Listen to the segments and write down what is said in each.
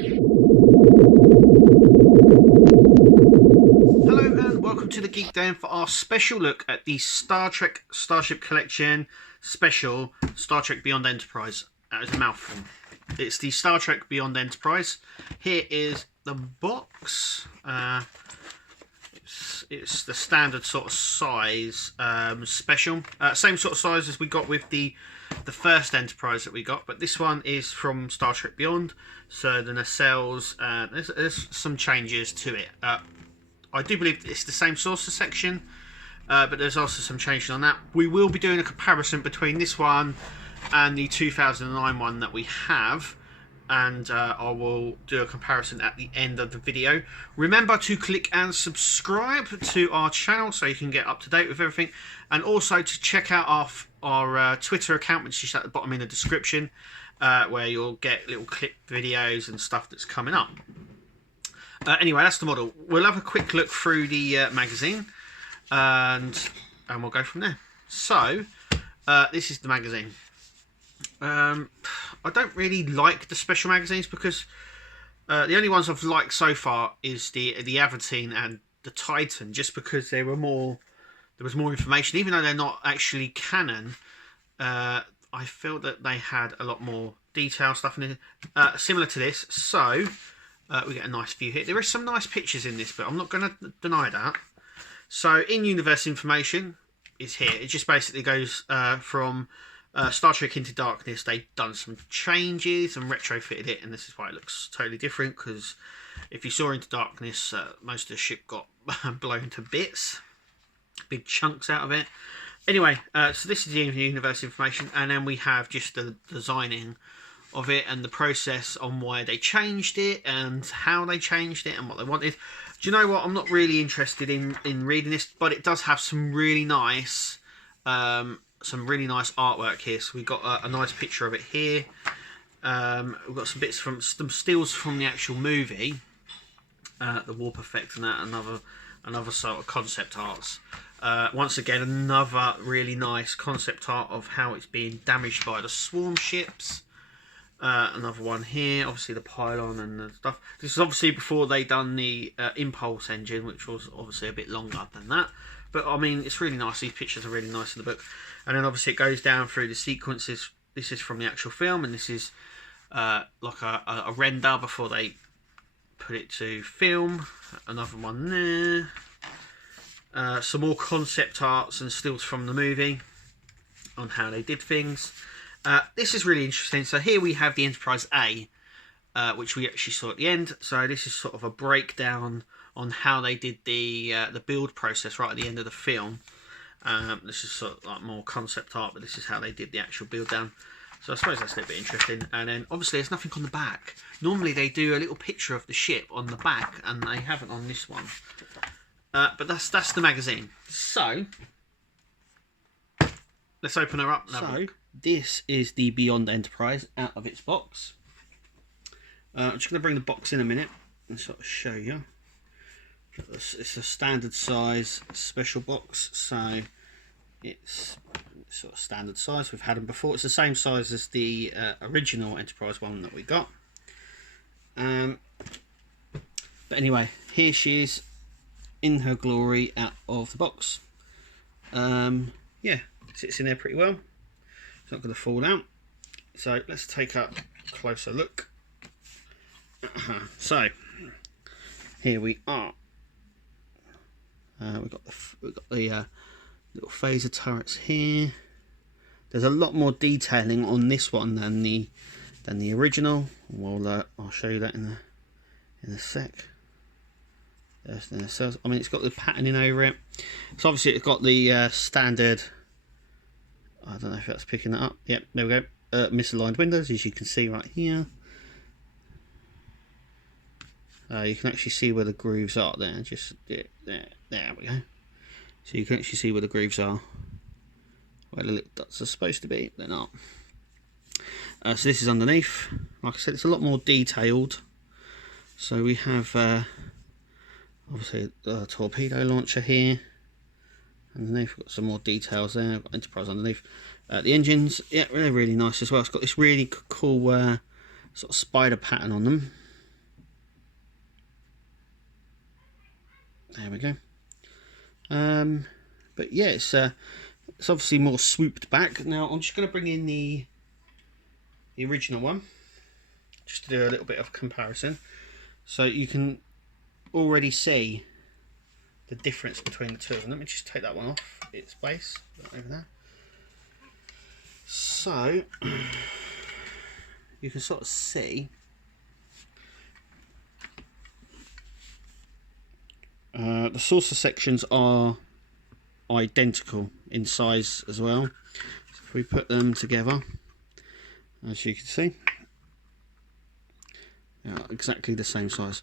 Hello and welcome to the Geek Den for our special look at the Star Trek Starship Collection Special Star Trek Beyond Enterprise. That is a mouthful. It's the Star Trek Beyond Enterprise. Here is the box. It's the standard sort of size special. Same sort of size as we got with the first Enterprise that we got, but this one is from Star Trek Beyond. So the nacelles, there's some changes to it. I do believe it's the same saucer section, but there's also some changes on that. We will be doing a comparison between this one and the 2009 one that we have, and I will do a comparison at the end of the video. Remember to click and subscribe to our channel so you can get up to date with everything, and also to check out our Twitter account, which is at the bottom in the description, where you'll get little clip videos and stuff that's coming up. Anyway, that's the model. We'll have a quick look through the magazine, and we'll go from there. So, this is the magazine. I don't really like the special magazines because the only ones I've liked so far is the Aventine and the Titan, just because there was more information. Even though they're not actually canon, I feel that they had a lot more detail stuff in it, similar to this. So we get a nice view here. There is some nice pictures in this, but I'm not going to deny that. So in-universe information is here. It just basically goes from Star Trek Into Darkness. They've done some changes and retrofitted it, and this is why it looks totally different, because if you saw Into Darkness, most of the ship got blown to bits. Big chunks out of it. Anyway, so this is the universe information, and then we have just the designing of it and the process on why they changed it and how they changed it and what they wanted. Do you know what? I'm not really interested in reading this, but it does have some really nice artwork here. So we've got a nice picture of it here. We've got some bits from some stills from the actual movie, the warp effect and that, another sort of concept arts. Once again, another really nice concept art of how it's being damaged by the swarm ships. Another one here, obviously the pylon and the stuff. This is obviously before they done the impulse engine, which was obviously a bit longer than that. But I mean, it's really nice. These pictures are really nice in the book. And then obviously it goes down through the sequences. This is from the actual film, and this is like a render before they put it to film. Another one there. Some more concept arts and stills from the movie on how they did things. This is really interesting. So here we have the Enterprise A, which we actually saw at the end. So this is sort of a breakdown on how they did the build process right at the end of the film. This is sort of like more concept art, but this is how they did the actual build down. So I suppose that's a little bit interesting. And then obviously there's nothing on the back. Normally they do a little picture of the ship on the back, and they haven't on this one. But that's the magazine. So let's open her up and have a look. This is the Beyond Enterprise out of its box. I'm just going to bring the box in a minute and sort of show you. It's a standard size special box, so it's sort of standard size. We've had them before. It's the same size as the original Enterprise one that we got. But anyway, here she is in her glory out of the box. Yeah, sits in there pretty well. It's not going to fall out. So let's take a closer look. So here we are. We've got the little phaser turrets here. There's a lot more detailing on this one than the original. Well, I'll show you that in a sec. I mean, it's got the patterning over it. So obviously it's got the standard. I don't know if that's picking that up. Yep, there we go. Misaligned windows, as you can see right here. You can actually see where the grooves are there. Just there we go. So you can actually see where the grooves are. Where the little dots are supposed to be, they're not. So this is underneath. Like I said, it's a lot more detailed. So we have obviously a torpedo launcher here. Underneath, we've got some more details there. We've got Enterprise underneath. The engines, yeah, they're really nice as well. It's got this really cool sort of spider pattern on them. There we go. But yeah, it's obviously more swooped back. Now I'm just going to bring in the original one, just to do a little bit of comparison, so you can already see the difference between the two of them. Let me just take that one off its base, over there. So you can sort of see the saucer sections are identical in size as well. So if we put them together, as you can see, they are exactly the same size.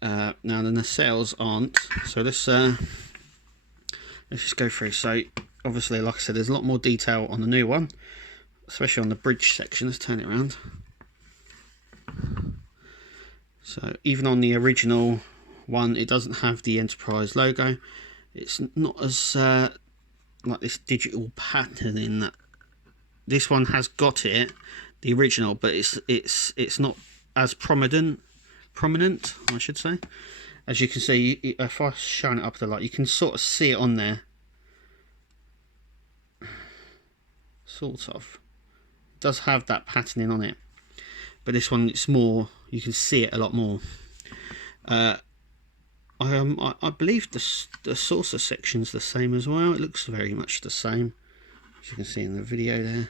Now the nacelles aren't, so let's just go through. So obviously, like I said, there's a lot more detail on the new one, especially on the bridge section. Let's turn it around. So even on the original one, it doesn't have the Enterprise logo. It's not as like this digital patterning that this one has got it, the original, but it's not as prominent, I should say. As you can see, if I shine it up to the light, you can sort of see it on there. Sort of. It does have that patterning on it, but this one, it's more, you can see it a lot more. I believe the saucer section's the same as well. It looks very much the same, as you can see in the video there.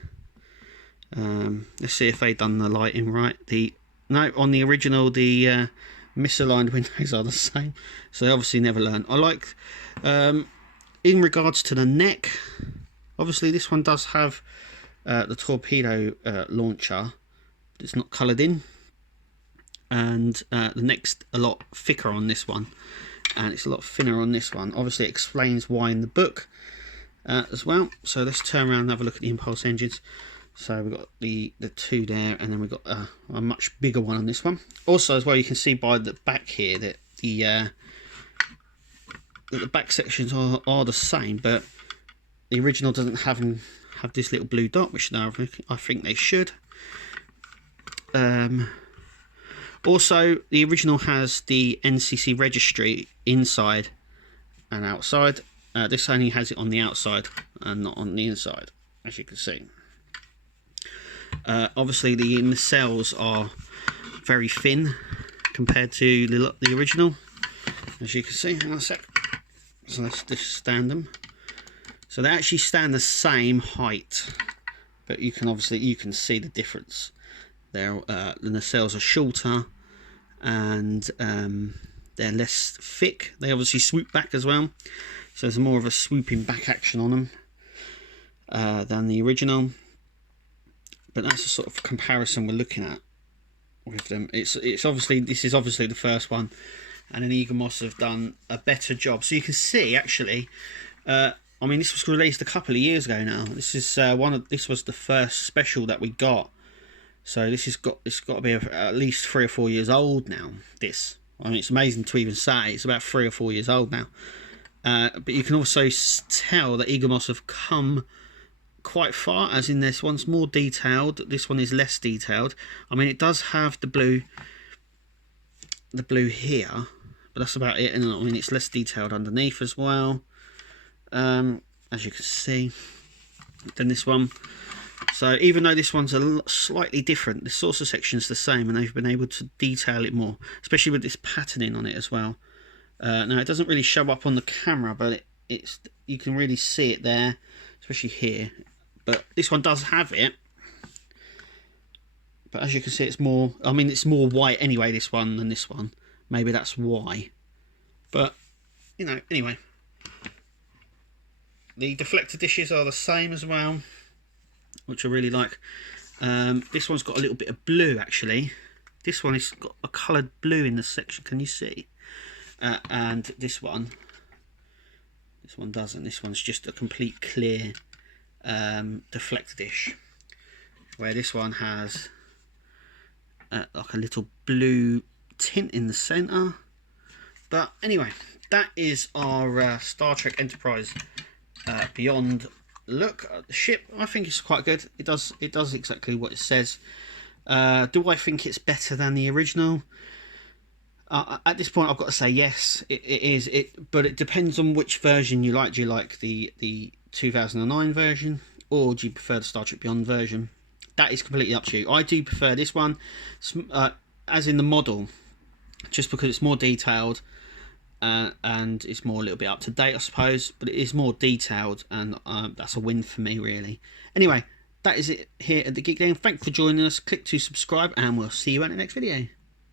Let's see if they've done the lighting right. No, on the original, the misaligned windows are the same, so they obviously never learned. I like, in regards to the neck, obviously this one does have the torpedo launcher. It's not coloured in, and the neck's a lot thicker on this one, and it's a lot thinner on this one. Obviously it explains why in the book as well. So let's turn around and have a look at the impulse engines. So we've got the two there, and then we've got a much bigger one on this one. Also as well, you can see by the back here that the back sections are the same, but the original doesn't have this little blue dot, which now I think they should. Also, the original has the NCC registry inside and outside. This only has it on the outside and not on the inside, as you can see. Obviously, the nacelles are very thin compared to the original, as you can see. Hang on a sec. So let's just stand them. So they actually stand the same height, but you can see the difference. The nacelles are shorter, and they're less thick. They obviously swoop back as well, so there's more of a swooping back action on them than the original. But that's the sort of comparison we're looking at with them. This is obviously the first one, and then Eaglemoss have done a better job. So you can see actually, I mean, this was released a couple of years ago now. This is this was the first special that we got. So it's got to be at least 3 or 4 years old now. I mean, it's amazing to even say it's about 3 or 4 years old now. But you can also tell that Eaglemoss have come quite far, as in this one's more detailed. This one is less detailed. I mean, it does have the blue here, but that's about it. And I mean, it's less detailed underneath as well, as you can see, than this one. So even though this one's slightly different, the saucer section's the same, and they've been able to detail it more, especially with this patterning on it as well. Now it doesn't really show up on the camera, but you can really see it there, especially here. But this one does have it, but as you can see, it's more, I mean, it's more white anyway, this one, than this one. Maybe that's why, but you know, anyway. The deflector dishes are the same as well, which I really like. This one's got a little bit of blue actually. This one has got a coloured blue in the section, can you see? And this one doesn't. This one's just a complete clear deflector dish, where this one has like a little blue tint in the centre. But anyway, that is our Star Trek Enterprise Beyond look at the ship. I think it's quite good. It does exactly what it says. Do I think it's better than the original? At this point, I've got to say yes, it is. But it depends on which version you like. Do you like the 2009 version, or do you prefer the Star Trek Beyond version? That is completely up to you. I do prefer this one, as in the model, just because it's more detailed, and it's more a little bit up to date, I suppose. But it is more detailed, and that's a win for me, really. Anyway, that is it here at the Geek Den. Thanks for joining us. Click to subscribe, and we'll see you at the next video.